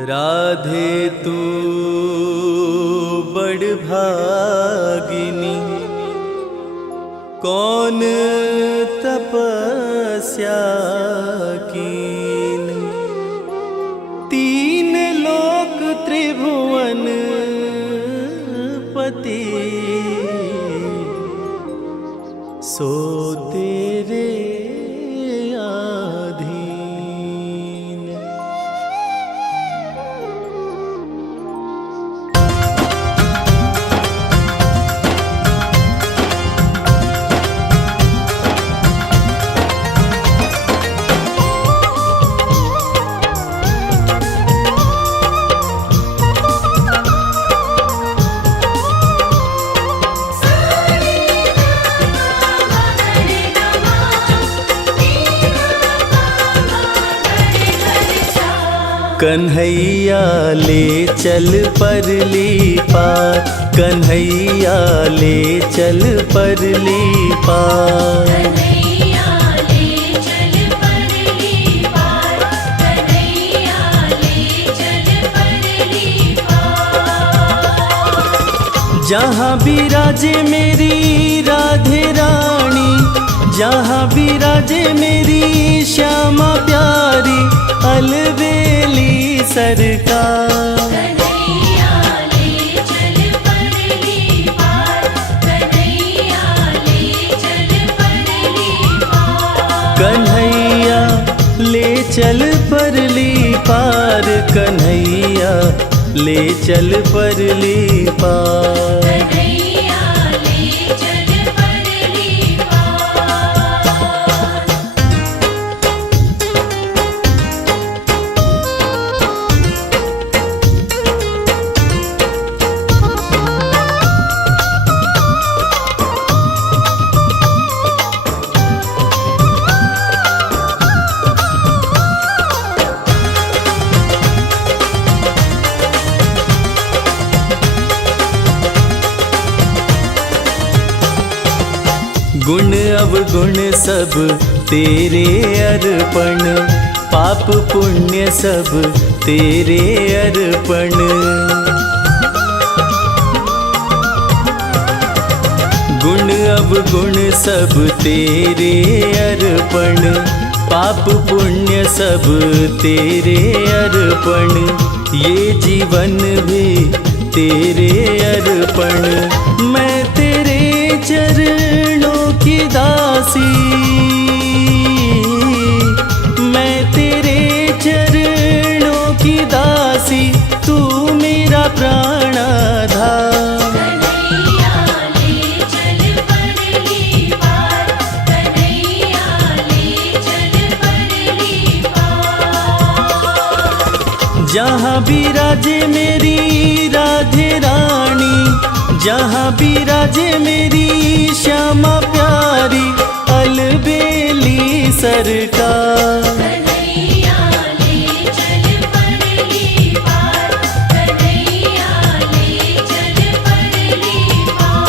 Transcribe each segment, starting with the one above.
राधे तू बड़ भागिनी, कौन तपस्या कीन। तीन लोक त्रिभुवन पति, सो तेरे आधीन। कन्हैया ले चल परली पार, कन्हैया ले चल परली पार। कन्हैया ले चल परली पार, कन्हैया ले चल परली पार। जहाँ विराजे मेरी राधे रानी, जहाँ विराजे मेरी श्यामा प्यारी, अलबेली सरकार। कन्हैया ले चल परली पार, कन्हैया ले चल परली पार। कन्हैया ले चल परली पार, कन्हैया ले चल परली पार। कन्हैया ले चल परली पार। गुण अवगुण सब तेरे अर्पण, पाप पुण्य सब तेरे अर्पण। गुण अवगुण सब तेरे अर्पण, पाप पुण्य सब तेरे अर्पण। ये जीवन भी तेरे अर्पण, मैं तेरे चरणों की दासी, मैं तेरे चरणों की दासी, तू मेरा प्राणाधार। कन्हैया ले चल परली पार, कन्हैया ले चल परली पार। जहाँ विराजे मेरी राधे रानी, जहाँ विराजे मेरी श्यामा प्यारी, अलबेली सरकार। कन्हैया ले चल परली पार, कन्हैया ले चल परली पार।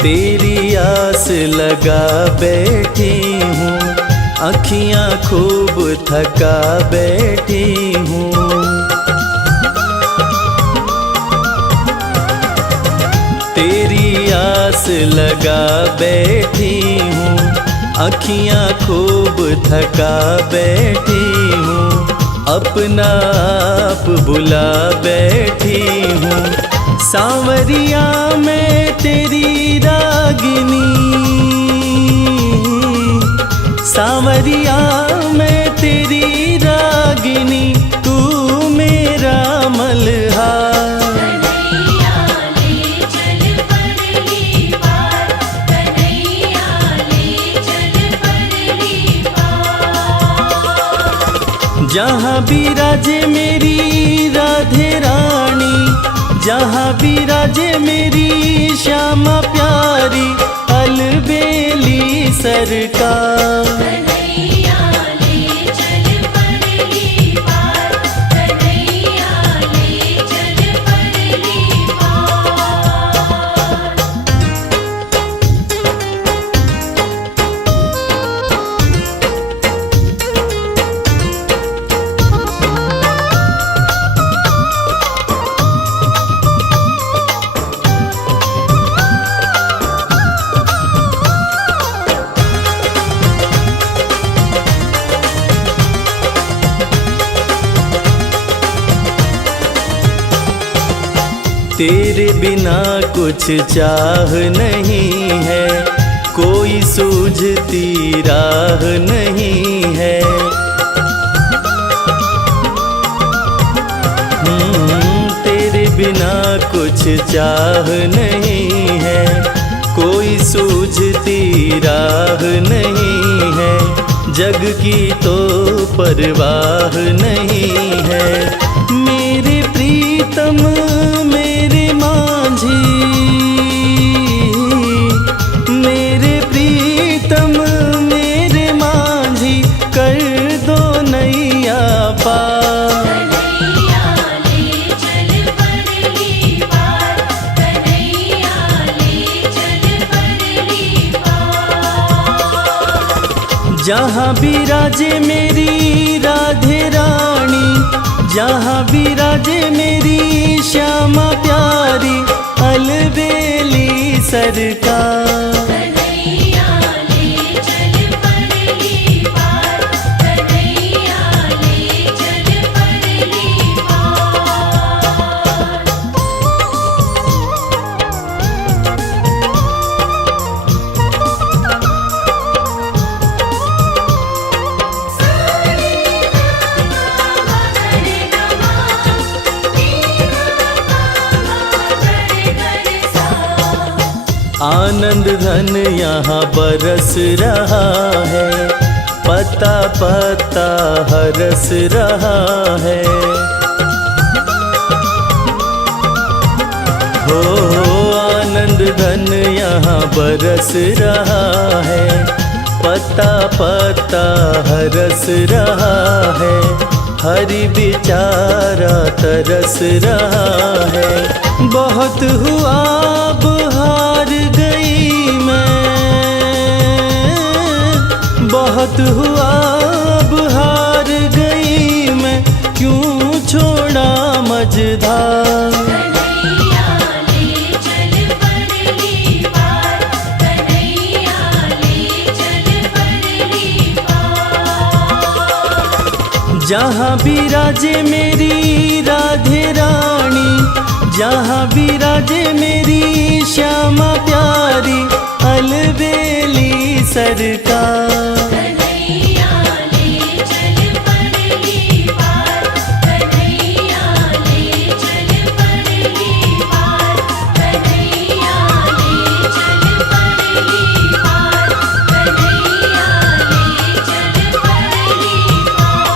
तेरी आस लगा बैठी हूँ, अखियाँ खूब थका बैठी हूँ। तेरी आस लगा बैठी हूँ, अखियाँ खूब थका बैठी हूँ। अपना आप बुला बैठी हूँ, सांवरिया मैं तेरी रागिनी, सांवरिया मैं तेरी रागिनी, तू मेरा मल्हार। कन्हैया ले चल परली पार, कन्हैया ले चल परली पार। जहाँ विराजे मेरी राधे रानी, जहाँ विराजे मेरी श्यामा प्यारी, अलबेली सरकार। कन्हैया तेरे बिना कुछ चाह नहीं है, कोई सूझती राह नहीं है। तेरे बिना कुछ चाह नहीं है, कोई सूझती राह नहीं है। जग की तो परवाह नहीं है। मेरे प्रीतम मेरे मांझी, मेरे प्रीतम मेरे मांझी, कर दो नैया पार। कन्हैया ले चल परली पार, कन्हैया ले चल परली पार। जहाँ विराजे मेरी राधे रानी, जहाँ विराजे मेरी श्यामा प्यारी, अलबेली सरकार। कन्हैया ले चल परली पार, कन्हैया ले चल परली पार। आनंद धन यहाँ बरस रहा है, पता पता हरस रहा है। हो आनंद धन यहाँ बरस रहा है, पता पता हरस रहा है। हरि बेचारा तरस रहा है। बहुत हुआ अब हार गई मैं, बहुत हुआ अब हार गई मैं, क्यों छोड़ा मझधार। कन्हैया ले चल परली पार, कन्हैया ले चल परली पार। जहाँ विराजे मेरी राधे रानी, जहाँ विराजे मेरी श्यामा प्यारी, अलबेली सरकार। कन्हैया ले चल परली पार, कन्हैया ले चल परली पार, कन्हैया ले चल परली पार, कन्हैया ले चल परली पार।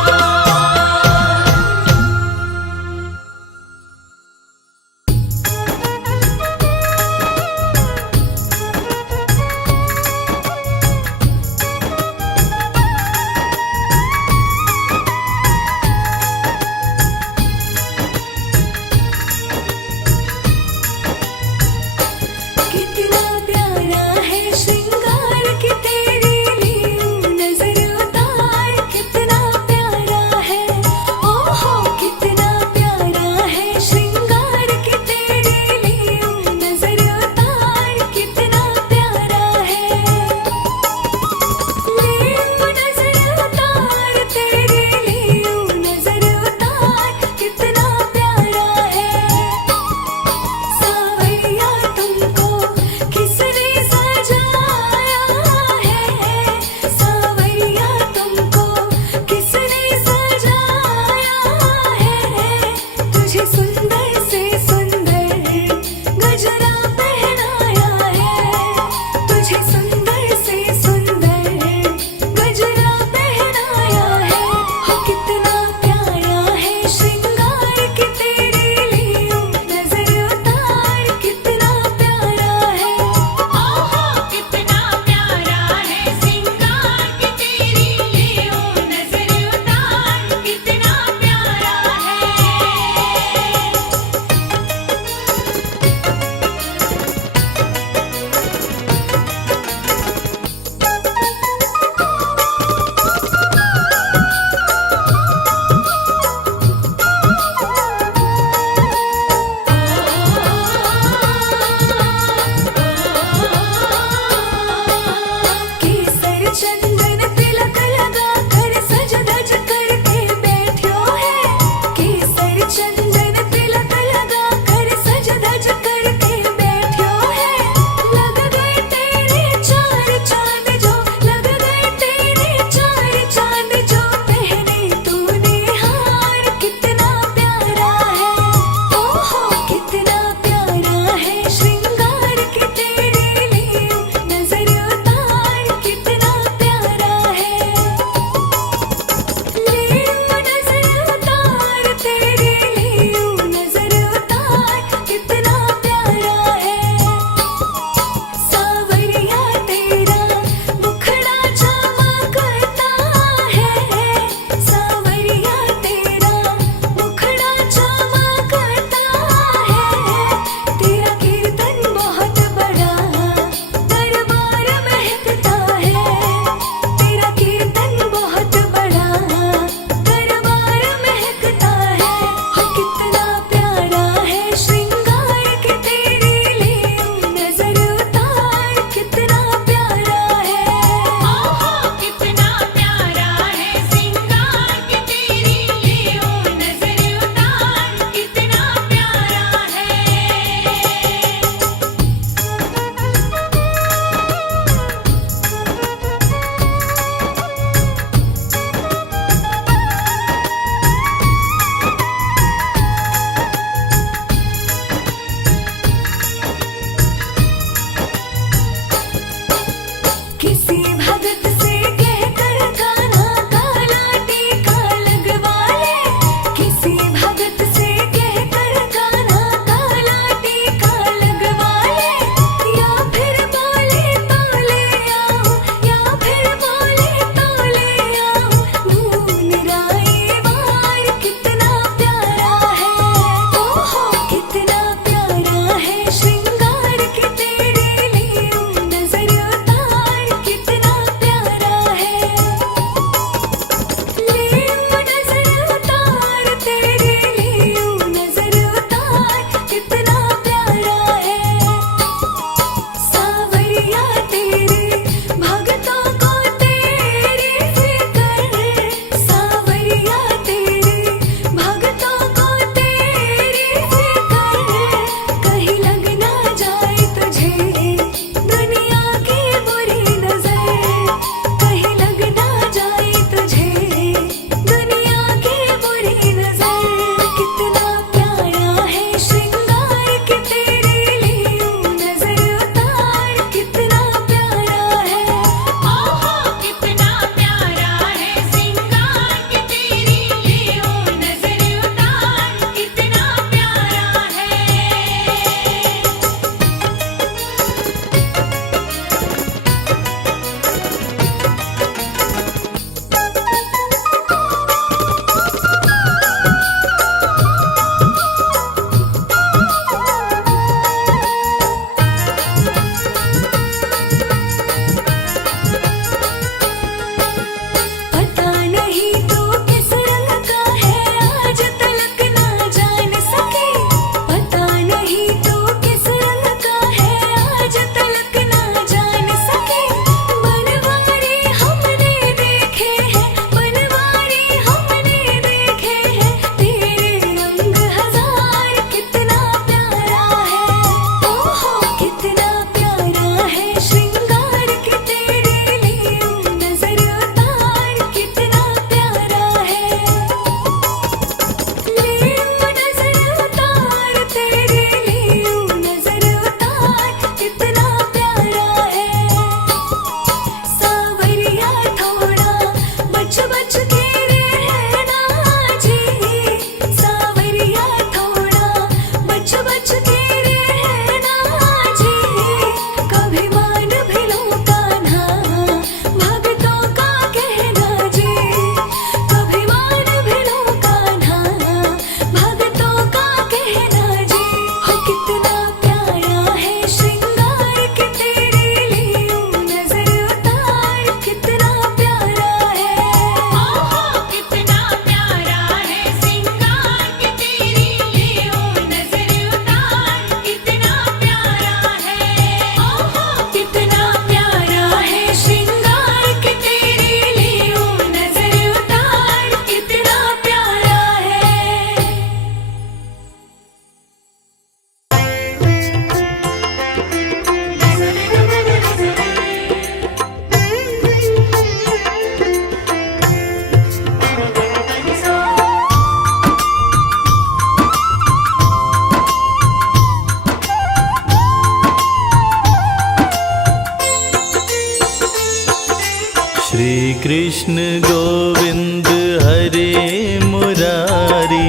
कृष्ण गोविंद हरे मुरारी,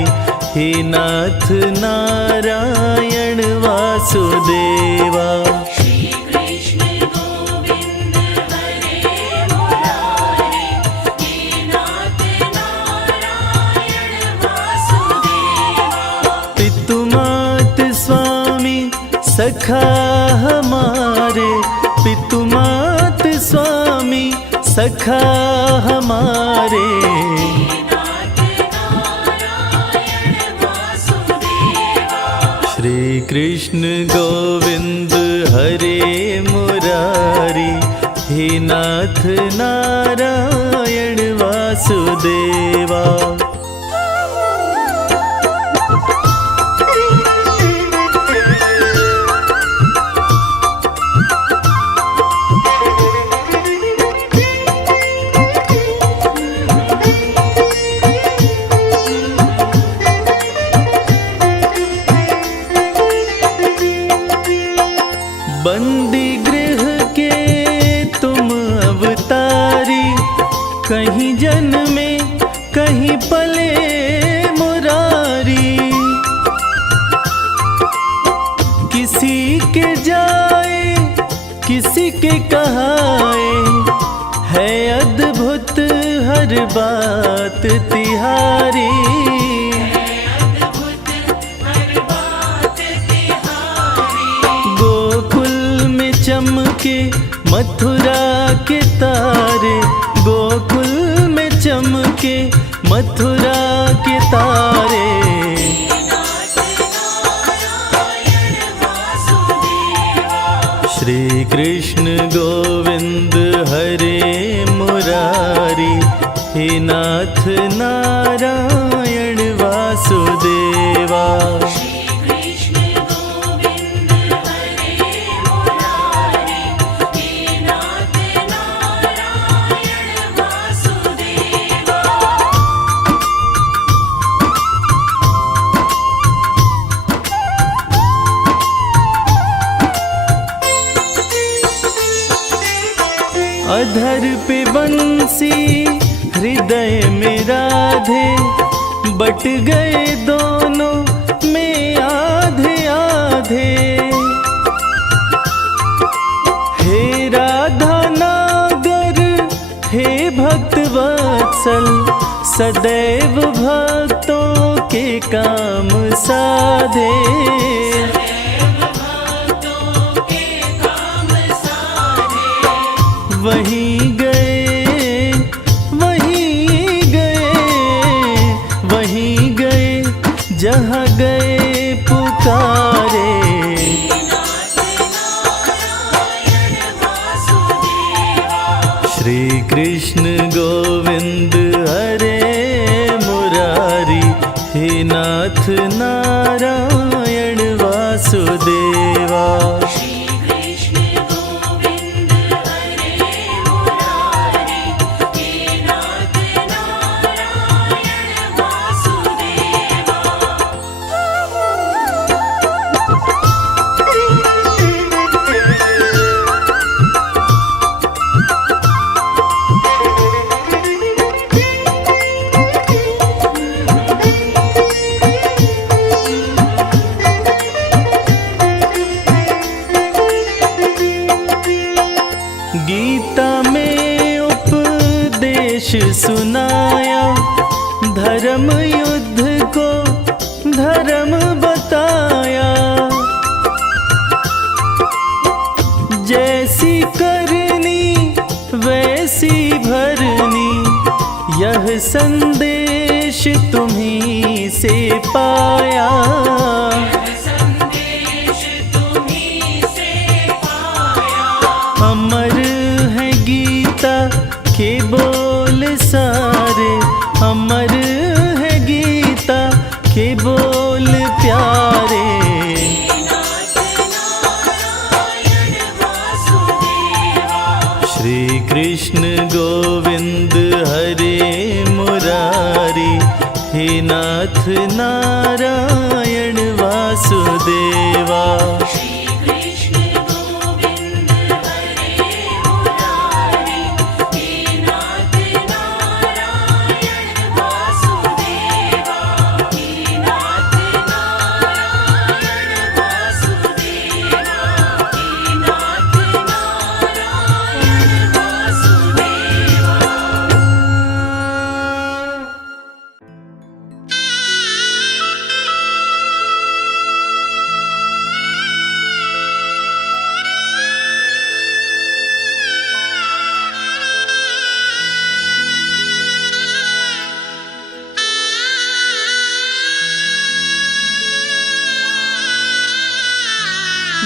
हे नाथ नारायण वासुदेवा। श्री कृष्ण गोविंद हरे मुरारी, हे नाथ नारायण वासुदेवा। पितु मात स्वामी सखा हमारे, पितु मात स्वामी सखा हमारे। श्री कृष्ण गोविंद हरे मुरारी, हे नाथ नारायण वासुदेवा। बंदी गृह के तुम अवतारी, कहीं जन्मे कहीं पले मुरारी। किसी के जाए किसी के कहाए, है अद्भुत हर बात तिहारी। चमके मथुरा के तारे, गोकुल में चमके मथुरा के तारे। श्री कृष्ण गोविंद हरे मुरारी, हे नाथ नारायण वासुदेवा। अधर पे बंसी हृदय में राधे, बट गए दोनों में आधे आधे। हे राधा नागर हे भक्त वत्सल, सदैव भक्तों के काम साधे। वहीं गए वहीं गए वहीं गए, जहाँ गए पुकारे। श्री कृष्ण गोविंद हरे मुरारी, हे नाथ नारायण वासुदेवा। गीता में उपदेश सुनाया, धर्म युद्ध को धर्म बताया। जैसी करनी वैसी भरनी, यह संदेश तुम्हीं से पाया। अमर है गीता के बोल सारे, अमर है गीता के बोल प्यारे। श्री कृष्ण गोविंद हरे मुरारी, हे नाथ नारायण वासुदेवा। श्री कृष्ण गोविंद हरे मुरारी, हे नाथ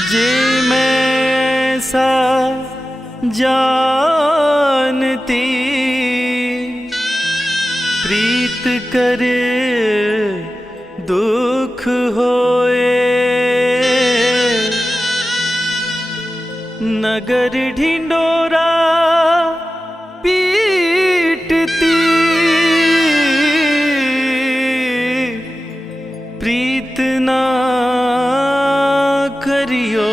जे मैं ऐसा जानती प्रीत करे दुख होए, नगर ढिंडोरा पीटती प्रीत ना करियो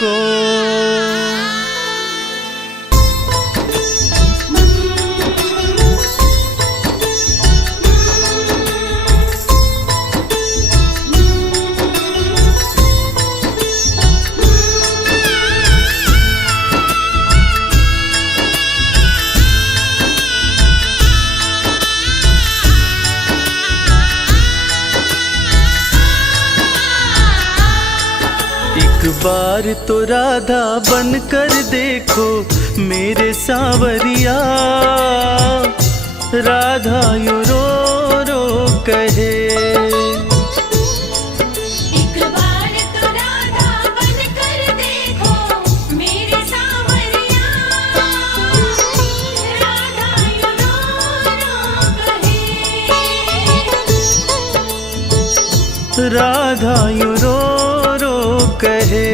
को। एक बार तो राधा बन कर देखो मेरे सांवरिया, राधा यूं रो रो कहे। एक बार तो राधा बन कर देखो मेरे सांवरिया, राधा यूं रो रो कहे। राधा यूं रो रो कहे।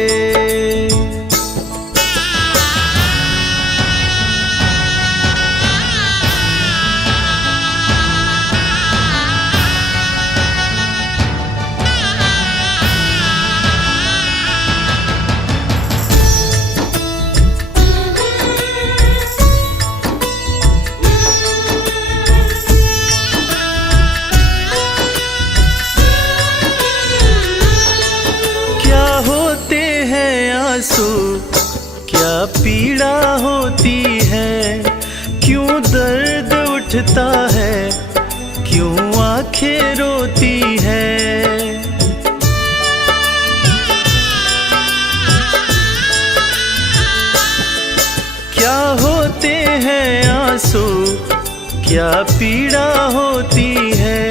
आंसू क्या पीड़ा होती है, क्यों दर्द उठता है, क्यों आंखें रोती है। क्या होते हैं आंसू, क्या पीड़ा होती है,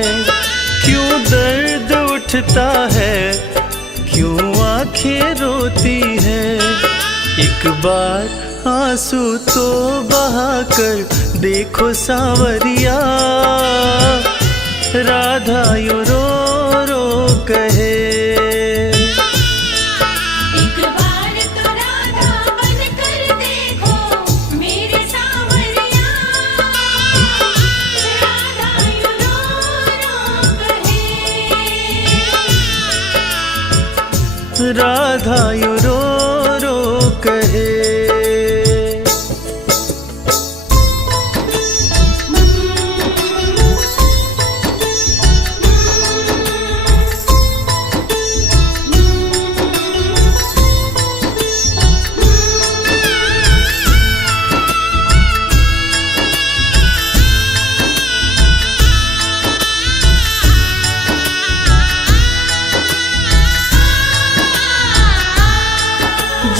क्यों दर्द उठता है, क्यों आंखें रोती है। एक बार आंसू तो बहा कर देखो सांवरिया, राधा यूं रो रो कहे। एक बार तो राधा बन कर देखो मेरे सांवरिया, राधा यूं रो रो कहे। राधा यूं रो रो कहे।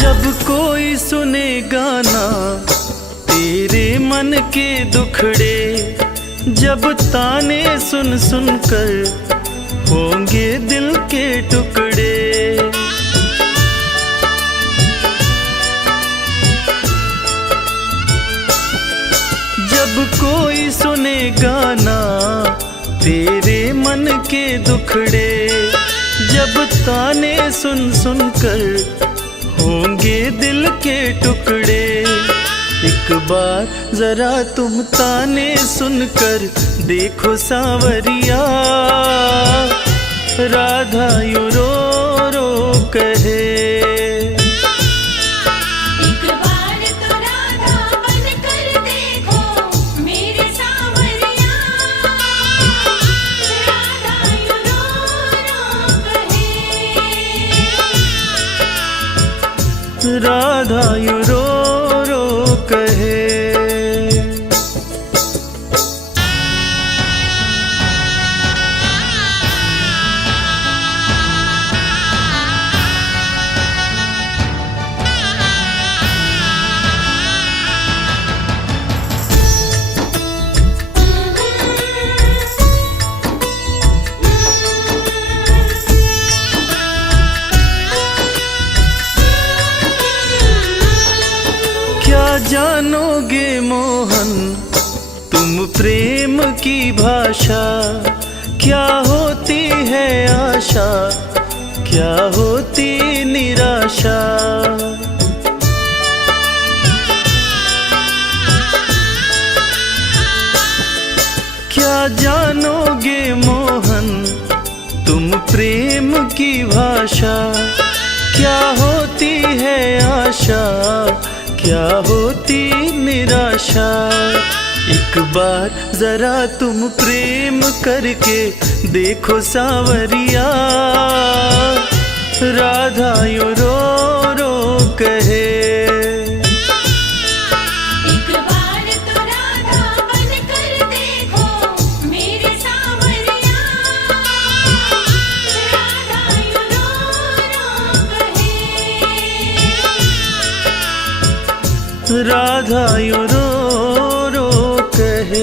जब कोई सुने गाना तेरे मन के दुखड़े, जब ताने सुन सुन कर होंगे दिल के टुकड़े। जब कोई सुने गाना तेरे मन के दुखड़े, जब ताने सुन सुन कर होंगे दिल के टुकड़े। एक बार जरा तुम ताने सुनकर देखो सांवरिया, राधा यूं रो रो कहे। एक बार तो राधा बन कर देखो मेरे सांवरिया, राधा यूं रो रो कहे। राधा यूं रो रो कहे। जानोगे मोहन तुम प्रेम की भाषा, क्या होती है आशा, क्या होती निराशा। क्या जानोगे मोहन तुम प्रेम की भाषा, क्या होती है आशा, क्या होती निराशा। एक बार जरा तुम प्रेम करके देखो सावरिया, राधा यूं रो रो कहे। एक बार तो राधा बन कर देखो मेरे सावरिया, राधा यूं रो रो कहे। राधा यूं रो रो कहे।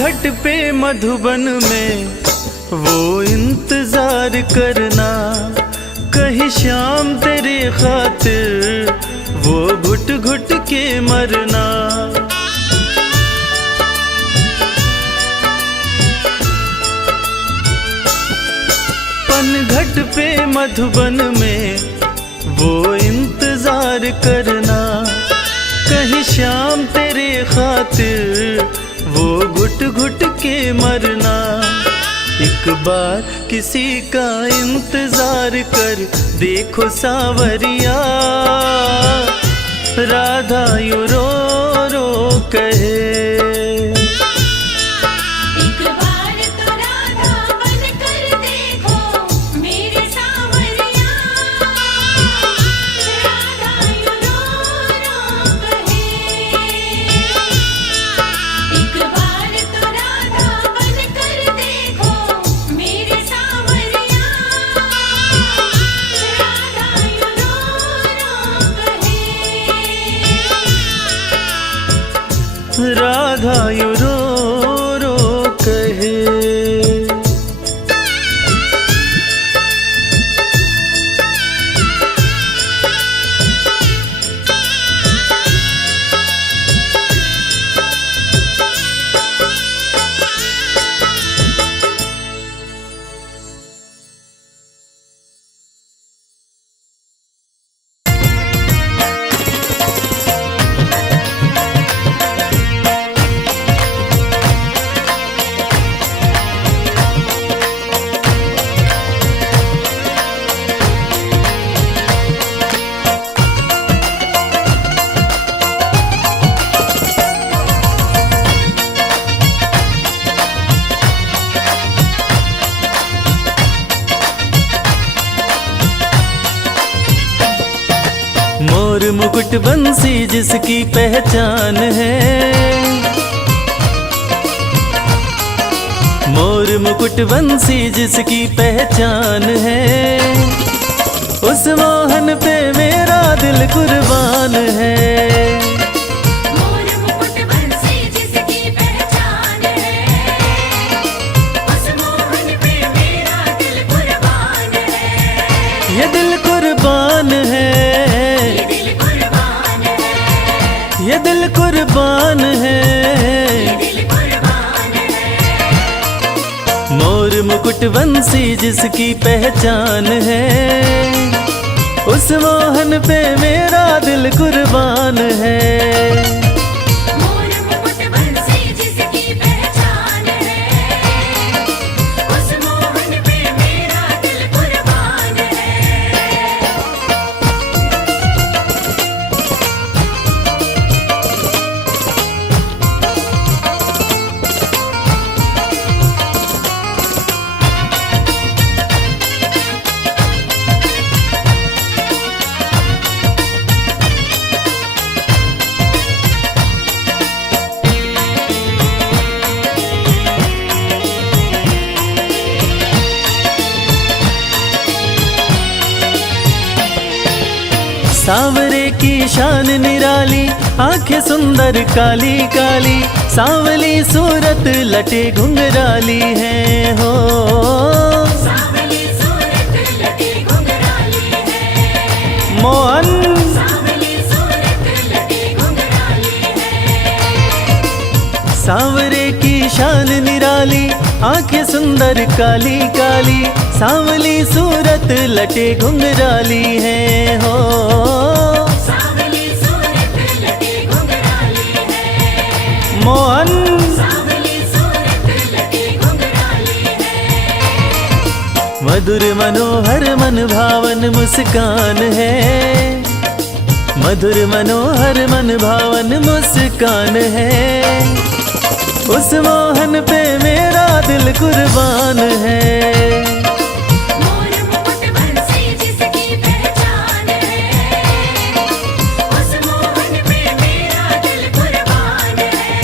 घट पे मधुबन में वो इंतजार करना, कहीं शाम तेरे खातिर वो घुट घुट के मरना। पनघट पे मधुबन में वो इंतजार करना, कहीं शाम तेरे खातिर वो घुट घुट के मरना। एक बार किसी का इंतजार कर देखो सावरिया, राधा यूं रो रो कहे। एक बार तो राधा बन कर देखो मेरे सावरिया, राधा यूं रो रो कहे। एक बार तो राधा बन कर देखो मेरे सावरिया, राधा यूं रो रो कहे। राधा यूं रो रो कहे। मोर मुकुट बंसी जिसकी पहचान है, मोर मुकुट बंसी जिसकी पहचान है, उस मोहन पे मेरा दिल कुर्बान है। मोर मुकुट बंसी जिसकी पहचान है, उस मोहन पे मेरा दिल कुर्बान है। ये दिल कुर्बान है, ये दिल कुर्बान है, ये दिल कुर्बान है। मोर मुकुट बंसी जिसकी पहचान है, उस मोहन पे मेरा दिल कुर्बान है। मोर मुकुट बंसी जिसकी पहचान है, उस मोहन पे मेरा दिल कुर्बान है। सांवरे की शान निराली, आंखें सुंदर काली काली, सांवली सूरत लटे घुंघराली है हो। सांवली सूरत लटे घुंघराली है, मोहन सांवली सूरत लटे घुंघराली है। सांवरे की शान निराली, आंखें सुंदर काली काली, सांवली सूरत लटे घुंघराली है हो। सांवली सूरत लटे घुंघराली है, मोहन सांवली सूरत लटे घुंघराली है। मधुर मनोहर मन भावन मुस्कान है, मधुर मनोहर मन भावन मुस्कान है। उस मोहन पे मेरा दिल कुर्बान है। मोर मुकुट बंसी जिसकी पहचान है, उस मोहन पे मेरा दिल कुर्बान है।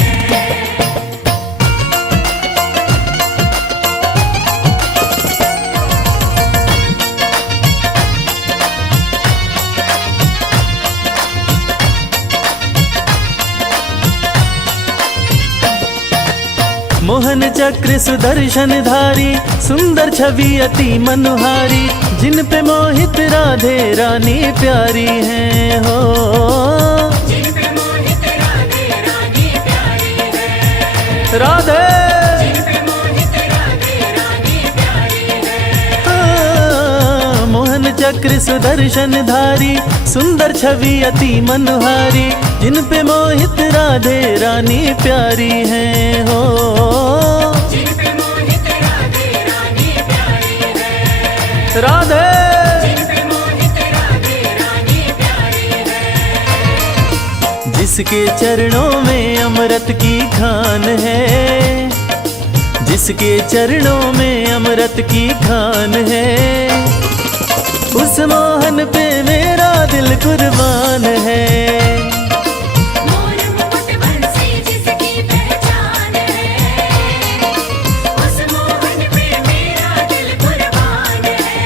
मोहन चक्र सुदर्शन धारी, सुंदर छवि अति मनोहारी, जिन पे मोहित राधे रानी प्यारी है हो। जिन पे मोहित राधे रानी प्यारी है, राधे जिन पे मोहित राधे रानी प्यारी है। हाँ, मोहन चक्र सुदर्शन धारी, सुंदर छवि अति मनोहारी, जिन पे मोहित राधे रानी प्यारी है हो। जिन पे मोहित राधे रानी प्यारी है, राधे जिन पे मोहित राधे रानी प्यारी है। जिसके चरणों में अमृत की खान है, जिसके चरणों में अमृत की खान है, उस मोहन पे मेरा दिल कुर्बान है। मोर मुकुट बंसी जिसकी पहचान है, उस मोहन पे मेरा दिल कुर्बान है।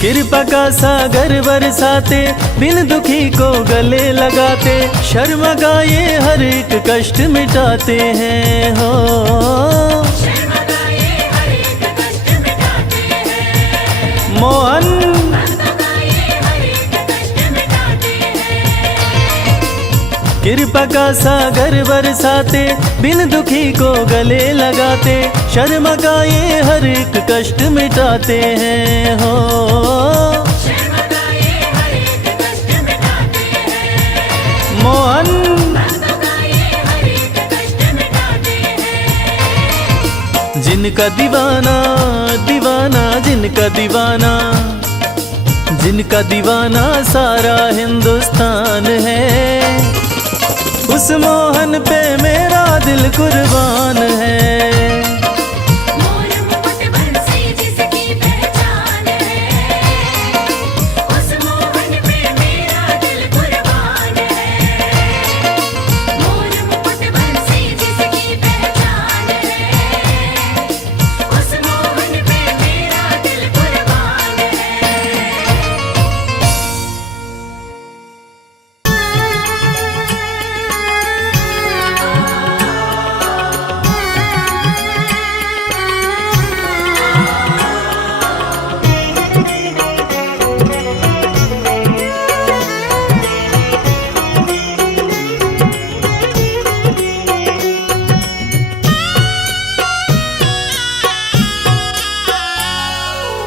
कृपा का सागर बरसाते, बिन दुखी को गले लगाते, शर्मा का ये हर एक कष्ट मिटाते हैं हो। शर्मा का ये हर एक कष्ट मिटाते हैं, मोहन भक्तों का ये हर एक कष्ट मिटाते हैं। कृपा का सागर बरसाते, बिन दुखी को गले लगाते, शर्मा का ये हर एक कष्ट मिटाते हैं हो। शर्मा का ये हर एक कष्ट मिटाते हैं, मोहन भक्तों का ये हर एक कष्ट मिटाते हैं। जिनका दीवाना दीवाना, जिनका दीवाना, जिनका दीवाना सारा हिंदुस्तान है, उस मोहन पे मेरा दिल कुर्बान है। मोर मुकुट बंसी जिसकी पहचान है, उस मोहन पे मेरा दिल कुर्बान है। मोर मुकुट बंसी जिसकी पहचान है, उस मोहन पे मेरा दिल कुर्बान है।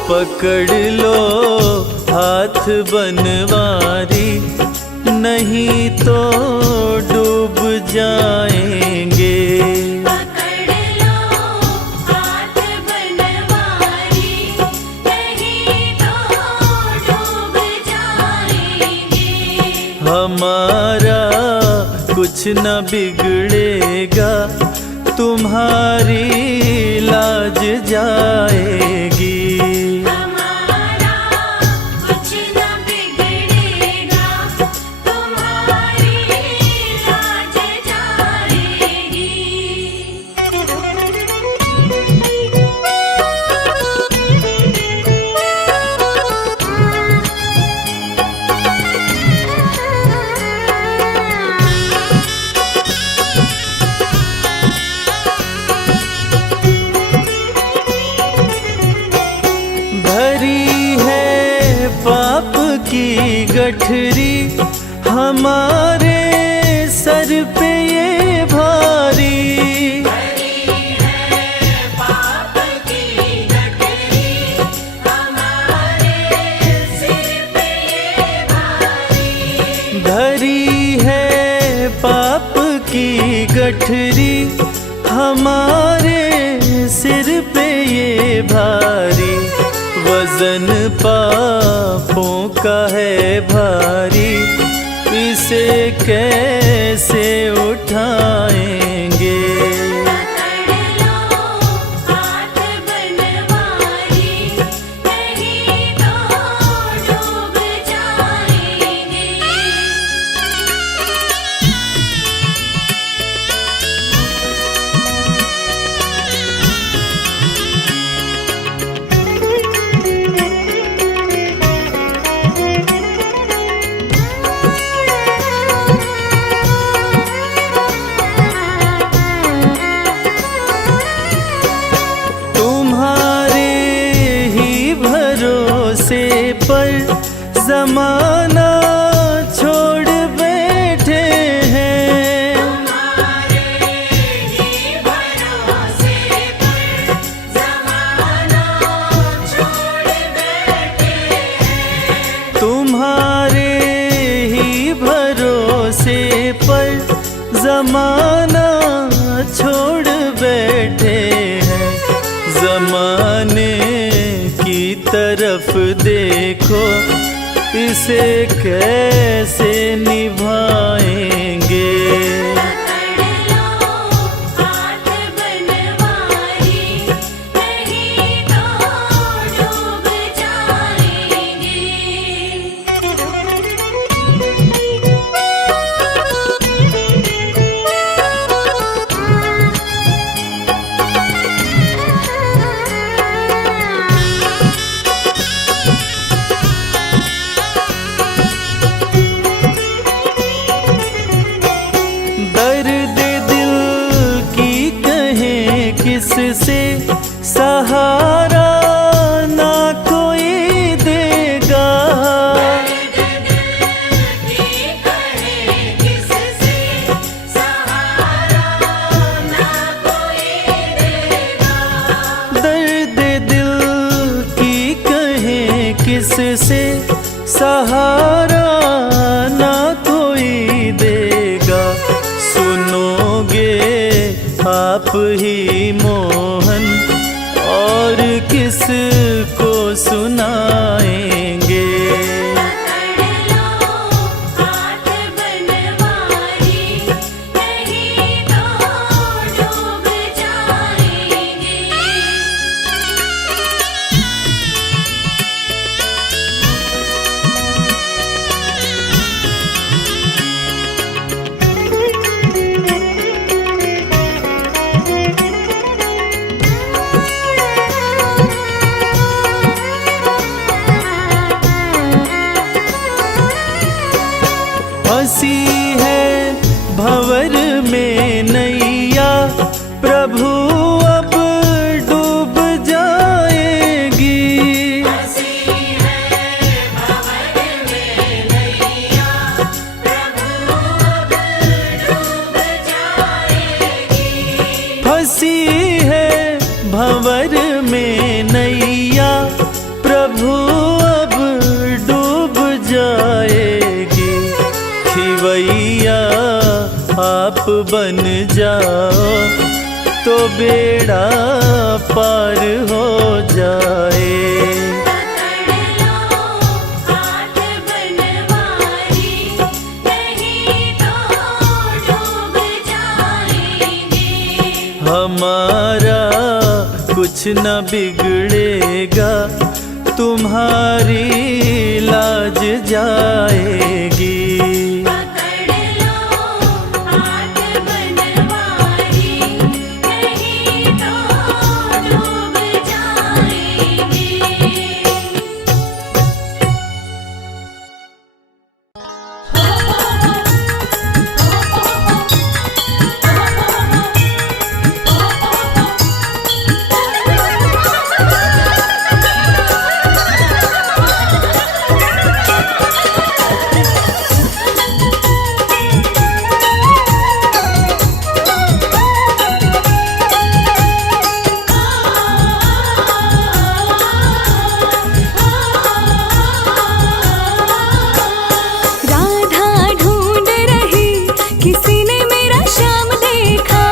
पकड़ लो हाथ बनवारी, नहीं तो डूब जाएंगे। पकड़ लो हाथ बनवारी, नहीं तो डूब हमारा कुछ न बिगड़ेगा, तुम्हारी लाज जाएगी। हमारा कुछ न बिगड़ेगा, तुम्हारी लाज जाएगी। भरी है पाप की गठरी, हमारे सर पे ये भारी। पाप की गठरी हमारे सिर पे ये भारी। भरी है पाप की गठरी, हमारे सिर पे ये भारी। वजन पापों का है भारी, इसे कैसे उठाएंगे। पकड़ लो हाथ बनवारी, नहीं तो डूब जाएंगे। तुम्हारे ही भरोसे पर जमाना छोड़ बैठे हैं। हमारे ही भरोसे पर ज़माना छोड़ बैठे हैं। तुम्हारे ही भरोसे पर जमाना छोड़ बैठे हैं। जमाने की तरफ देखो, इसे कैसे निभाएंगे। पकड़ लो हाथ बनवारी, नहीं तो डूब जाएंगे। दर्द दिल की कहें किससे, सहारा ना कोई देगा। किससे सहारा ना कोई देगा। दर्द दिल की कहें किससे, सहारा ना कोई देगा। सुनोगे आप ही मोहन, और किस को सुनाएंगे। पकड़ लो हाथ बनवारी, नहीं तो डूब जाएंगे। हंसी है भंवर में नैया, प्रभु अब डूब जाएगी। हंसी है भंवर में नैया, प्रभु अब डूब जाएगी। फंसी है भंवर में नैया, प्रभु अब डूब जाएगी। खिवैया आप बन जाओ, तो बेड़ा पार हो जाए। पकड़ लो हाथ बनवारी, कुछ न बिगड़ेगा, तुम्हारी लाज जाएगी। पकड़ लो हाथ बनवारी, नहीं तो डूब जाएंगे। राधा ढूंढ रही, किसी ने मेरा श्याम देखा।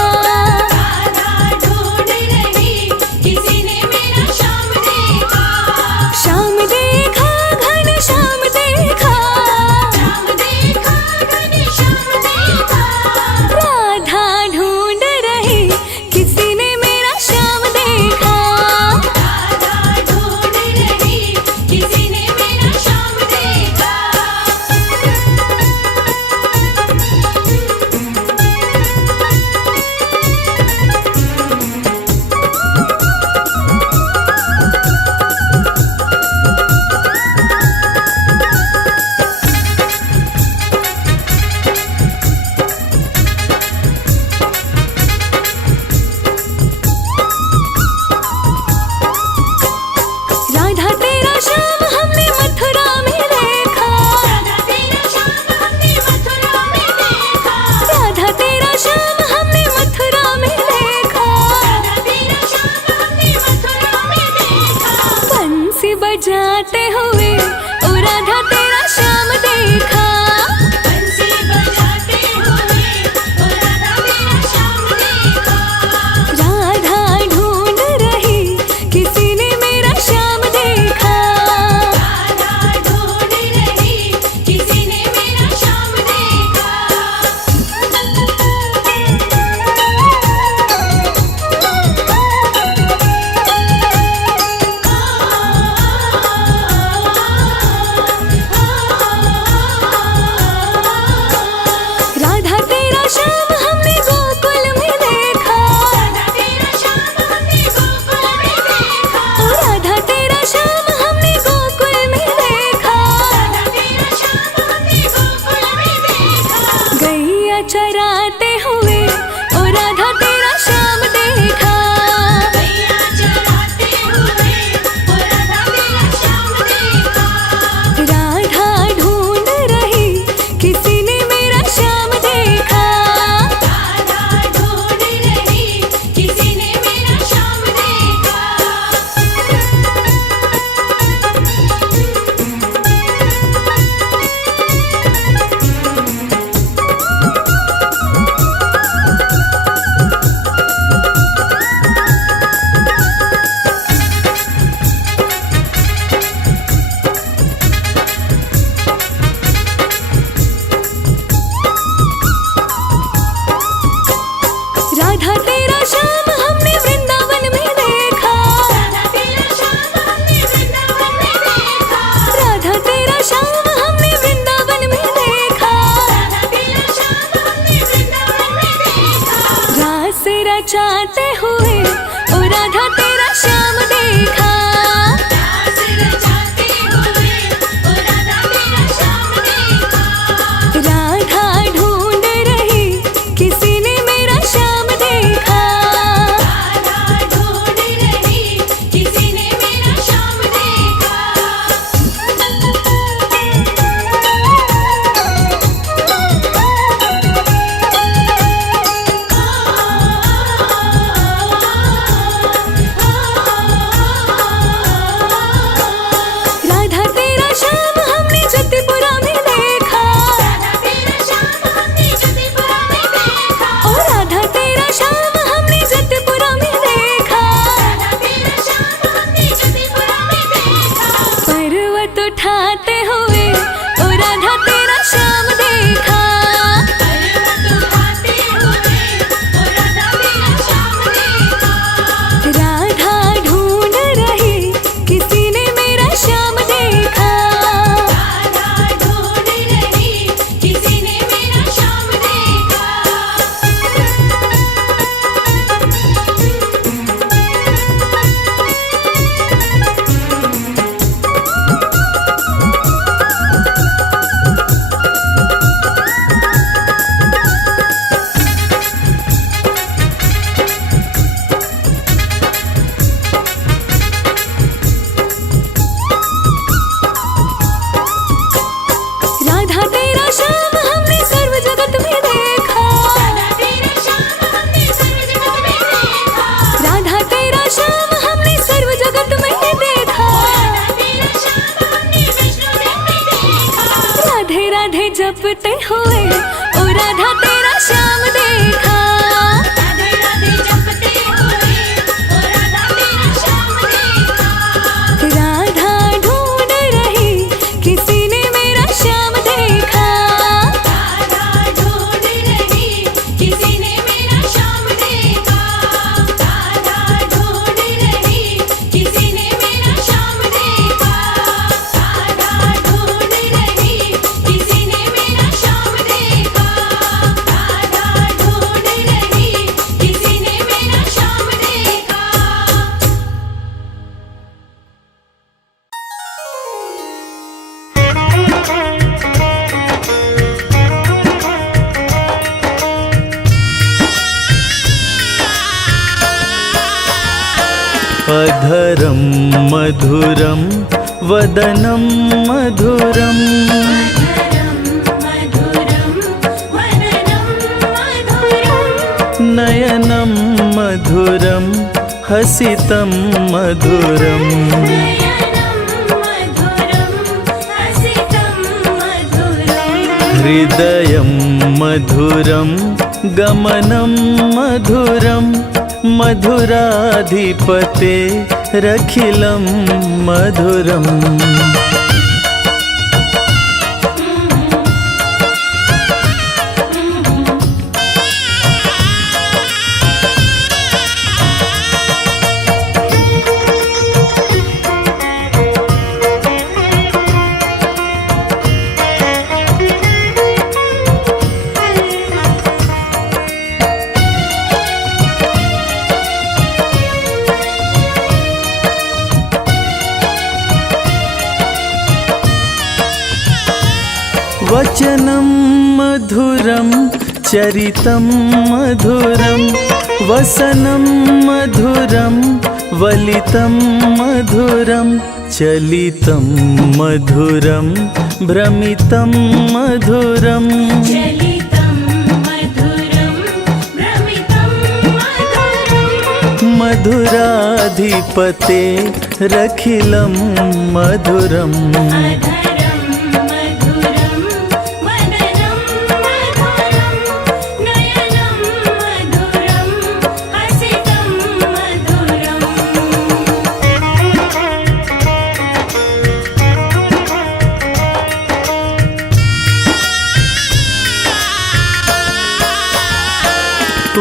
राधा ढूंढ रही, किसी ने मेरा श्याम देखा। श्याम देखा, घन श्याम देखा। श्याम देखा, घन श्याम देखा। राधा ढूंढ रही, किसी ने मेरा श्याम देखा। राधा ढूंढ रही, किसी ने मेरा श्याम देखा। राधा तेरा श्याम हमने मथुरा में देखा। राधा तेरा श्याम हमने मथुरा में देखा। राधा तेरा श्याम हमने मथुरा में देखा। राधा तेरा श्याम हमने मथुरा में देखा। बंसी बजाते हुए ओ राधा तेरा श्याम देखा। बंसी बजाते हुए ओ राधा तेरा श्याम देखा। राधा ढूंढ रही, किसी ने मेरा श्याम देखा। राधा ढूंढ रही, किसी ने मेरा श्याम देखा। राधा तेरा श्याम हमने गोकुल में देखा। राधा तेरा श्याम हमने गोकुल में देखा। ओ राधा तेरा श्याम हमने गोकुल में देखा। राधा तेरा श्याम हमने गोकुल में देखा। गैया चराते हुए ओ राधा तेरा श्याम देखा। गैया चराते हुए ओ राधा तेरा श्याम देखा। राधा ढूंढ रही, किसी ने मेरा श्याम देखा। राधा ढूंढ रही, किसी ने मेरा श्याम देखा। राधा तेरा श्याम हमने वृंदावन में देखा। राधा तेरा श्याम हमने वृंदावन में देखा। राधा तेरा श्याम हमने वृंदावन में देखा। राधा तेरा श्याम हमने वृंदावन में देखा। रास रचाते हुए ओ राधा तेरा श्याम देखा। रास रचाते हुए ओ राधा तेरा श्याम देखा। राधा ढूंढ रही, किसी ने मेरा श्याम देखा। राधा ढूंढ रही, किसी ने मेरा श्याम देखा। राधे जपते हुए ओ राधा तेरा श्याम देखा। राधे राधे जपते हुए ओ राधा तेरा श्याम देखा। राधा ढूंढ रही किसी ने मेरा श्याम देखा। राधा ढूंढ रही किसी ने मेरा श्याम देखा। राधा ढूंढ रही किसी ने मेरा श्याम देखा। राधा ढूंढ रही किसी ने मेरा श्याम देखा। राधा ढूंढ रही किसी ने मेरा श्याम देखा। अधरं मधुरं वदनं मधुरम् मधुरं मधुरं वदनं मधुरं। नयनं मधुरं हसितं मधुरम् नयनं मधुरं हसितं मधुरम्। हृदयं मधुरं गमनं मधुरं मधुराधिपते रखिलं मधुरम्। वचनं मधुरं चरितं मधुरं वसनं मधुरं वलितं मधुरं चलितं मधुरं भ्रमितं मधुरम् चलितं मधुरं भ्रमितं मधुरम्। मधुराधिपते रखिलं मधुरम् अधरं मधुरं वदनं मधुरं। नयनं मधुरं हसितं मधुरम्।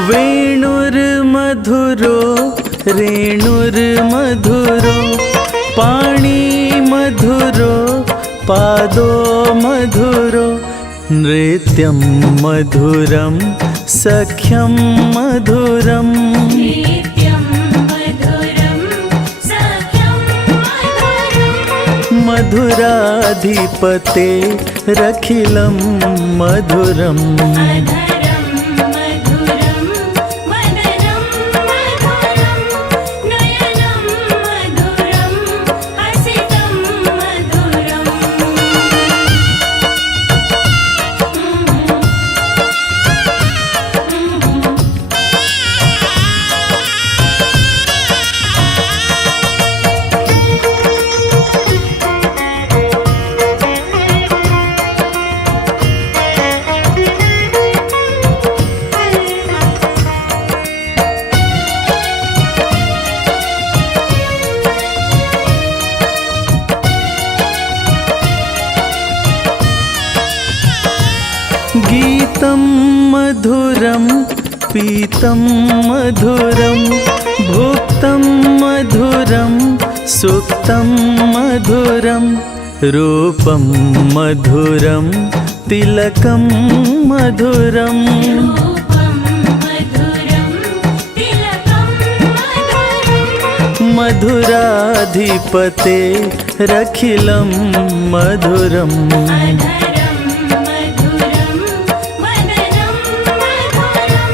वेणुर्मधुरो रेणुर्मधुरो पाणिमधुरो पादो मधुरो नृत्यं मधुरं सख्यं मधुरम् नित्यं मधुरं सख्यं मधुरम्। मधुराधिपते रखिलं मधुरम् अधरं मधुरं वदनं मधुरं। नयनं मधुरं हसितं मधुरम्। गीतं मधुरं पीतं मधुरं भुक्तं मधुरं सुक्तं मधुरं रूपं मधुरं तिलकं मधुरम् रूपं मधुरं तिलकं मधुरम्। मधुराधिपते रखिलं मधुरम् अधरं मधुरं वदनं मधुरं।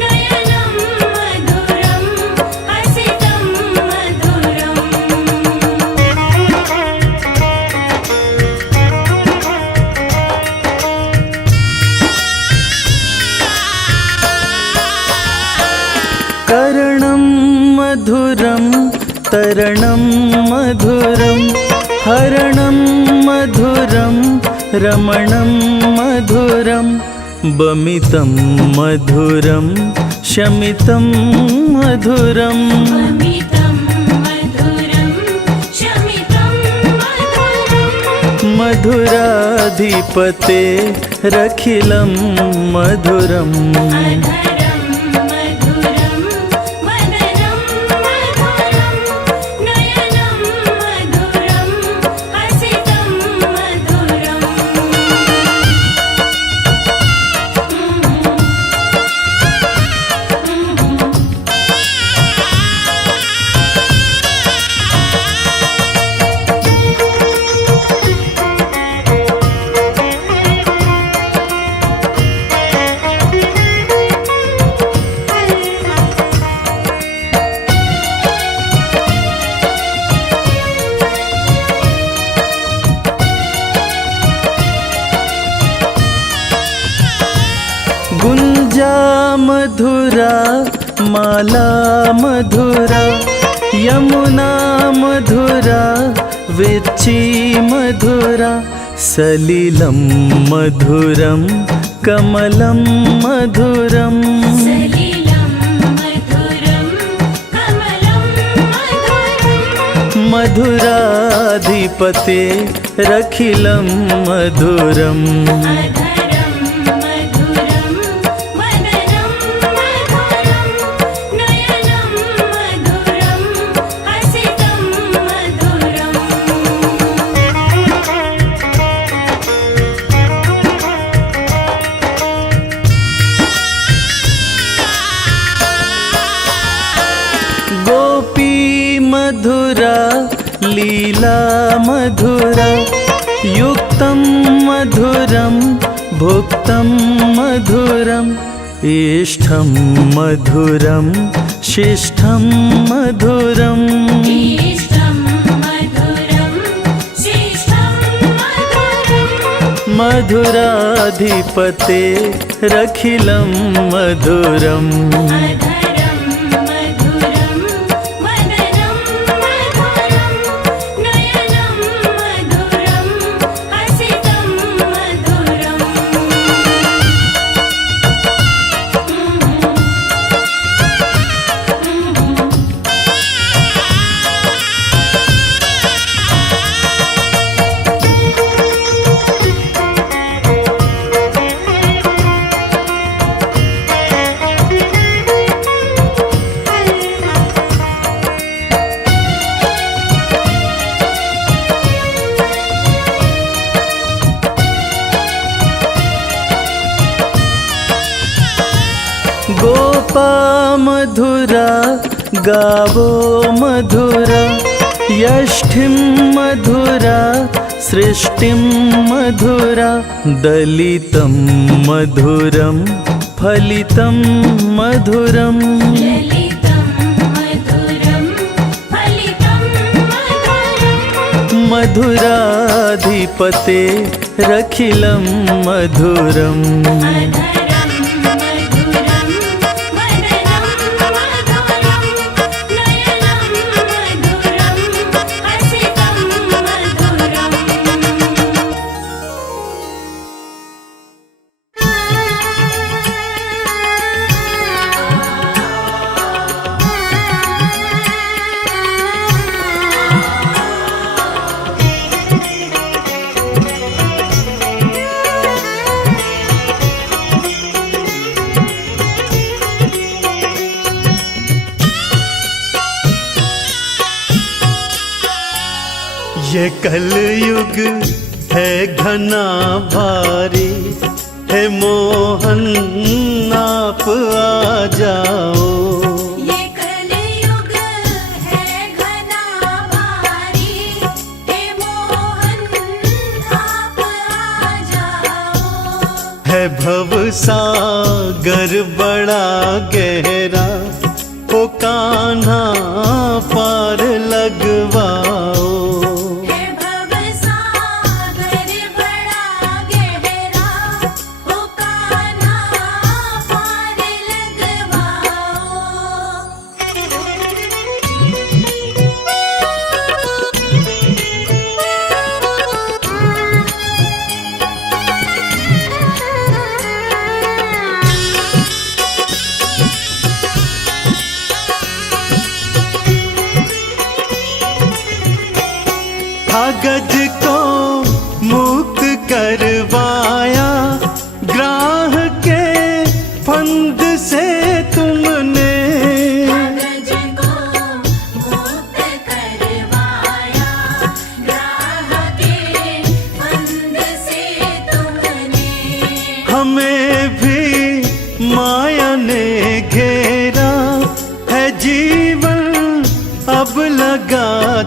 नयनं मधुरं हसितं मधुरम्। कर्णं मधुरं तरणं मधुरं हरणं मधुरं रमणं मधुरं बमितं मधुरं शमितं मधुरम् अमितं मधुरं शमितं मधुरम् मधुराधिपते रखिलं मधुरम् अधरं मधुरं वदनं मधुरं नयनं मधुरं हसितं मधुरम् गुंजा मधुरा माला मधुरा यमुना मधुरा विच्ची मधुरा सलिलं मधुरं कमलं मधुरम् सलिलं मधुरं कमलं मधुरम् मधुराधिपते रखिलं मधुरम् अधरं मधुरं वदनं मधुरं नयनं मधुरं हसितं मधुरम् गोपी मधुरा लीला मधुरा युक्तं मधुरं भुक्तं मधुरम् इष्टं मधुरं शिष्टं मधुरम् इष्टं मधुरं शिष्टं मधुरम् मधुराधिपते रखिलं मधुरम् अधरं मधुरं वदनं मधुरं नयनं मधुरं हसितं मधुरम् गोपा मधुरा गावो मधुरा यष्ठिं मधुरा सृष्टिं मधुरा दलितं मधुरं फलितं मधुरम् ललितं मधुरं फलितं मधुरम् मधुराधिपते रखिलं मधुरम् अधरं मधुरं वदनं मधुरं नयनं मधुरं हसितं मधुरम् ये कलयुग है घना भारी, है मोहन आप आ जाओ। ये कलयुग है घना भारी, हे मोहन आप आ जाओ। है भव सागर बड़ा गहरा, ओ कान्हा पार लगवाओ। हे भव सागर बड़ा गहरा, ओ कान्हा पार लगवाओ।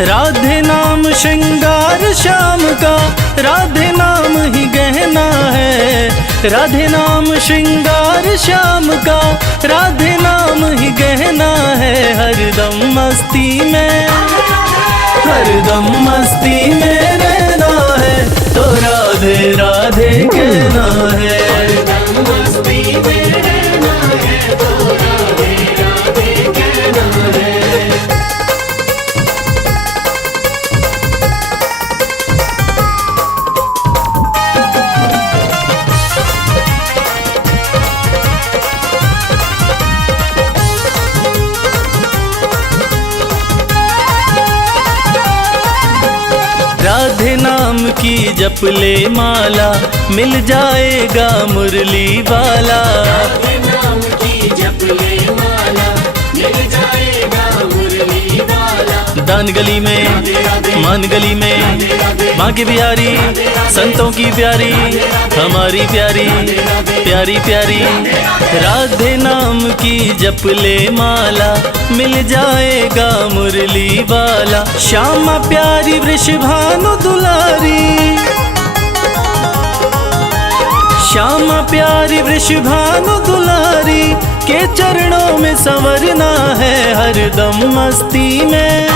राधे नाम श्रृंगार श्याम का, राधे नाम ही गहना है। राधे नाम श्रृंगार श्याम का, राधे नाम ही गहना है। हरदम मस्ती में, हरदम मस्ती में रहना है, तो राधे राधे कहना है। हरदम मस्ती में रहना है, तो राधे राधे कहना है। राधे नाम की जप ले माला, मिल जाएगा मुरली वाला। राधे नाम की जप ले माला, मिल जाएगा मुरली वाला। दान गली में, मान गली में, माँ की प्यारी, संतों की प्यारी, हमारी प्यारी प्यारी प्यारी। राधे नाम की जप ले माला, मिल जाएगा मुरली वाला। श्यामा प्यारी वृषभानु दुलारी, श्यामा प्यारी वृषभानु दुलारी, के चरणों में संवरना है। हरदम मस्ती में,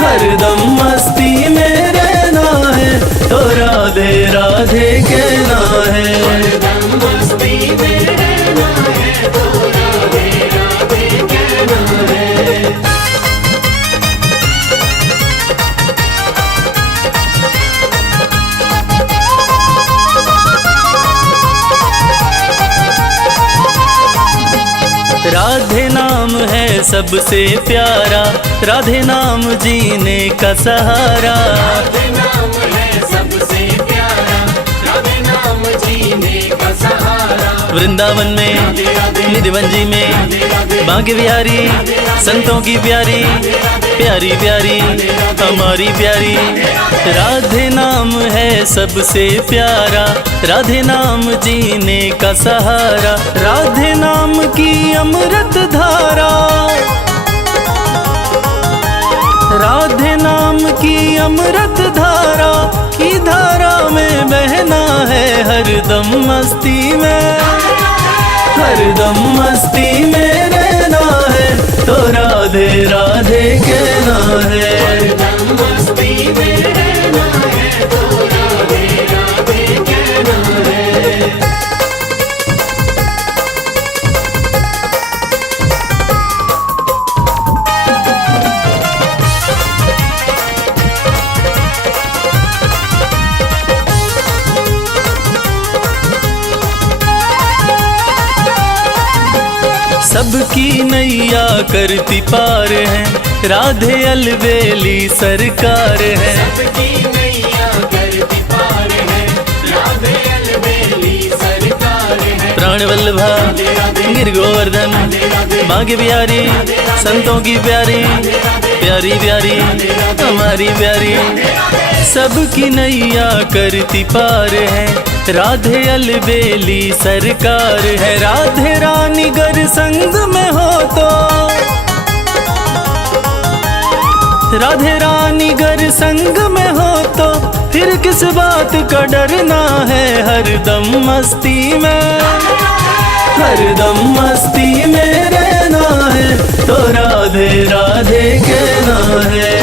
हरदम मस्ती में रहना है, तो राधे राधे कहना है। हरदम मस्ती में रहना है, तो राधे राधे कहना है। राधे नाम है सबसे प्यारा, राधे नाम जीने का सहारा। राधे नाम है सबसे प्यारा, राधे नाम जीने का सहारा। वृंदावन में, निधिवंजी में, बांके बिहारी, संतों की प्यारी प्यारी प्यारी हमारी प्यारी। राधे नाम है सबसे प्यारा, राधे नाम जीने का सहारा। राधे नाम की अमृत धारा, राधे नाम की अमृत धारा, की धारा में बहना है। हरदम मस्ती में, हरदम मस्ती में रहना है, तो राधे राधे कहना है। हरदम मस्ती में रहना है, तो राधे राधे कहना है। सबकी नैया करती पार है, राधे अलबेली सरकार है। सबकी नैया करती पार है, राधे अलबेली सरकार है। प्राण वल्लभा गिर गोवर्धन, बांके बिहारी, संतों की प्यारी प्यारी प्यारी हमारी प्यारी। सबकी नैया करती पार है, राधे अलबेली सरकार है। राधे रानी गर संग में हो तो, राधे रानी गर संग में हो तो, फिर किस बात का डरना है। हरदम मस्ती में, हरदम मस्ती में रहना है, तो राधे राधे कहना है।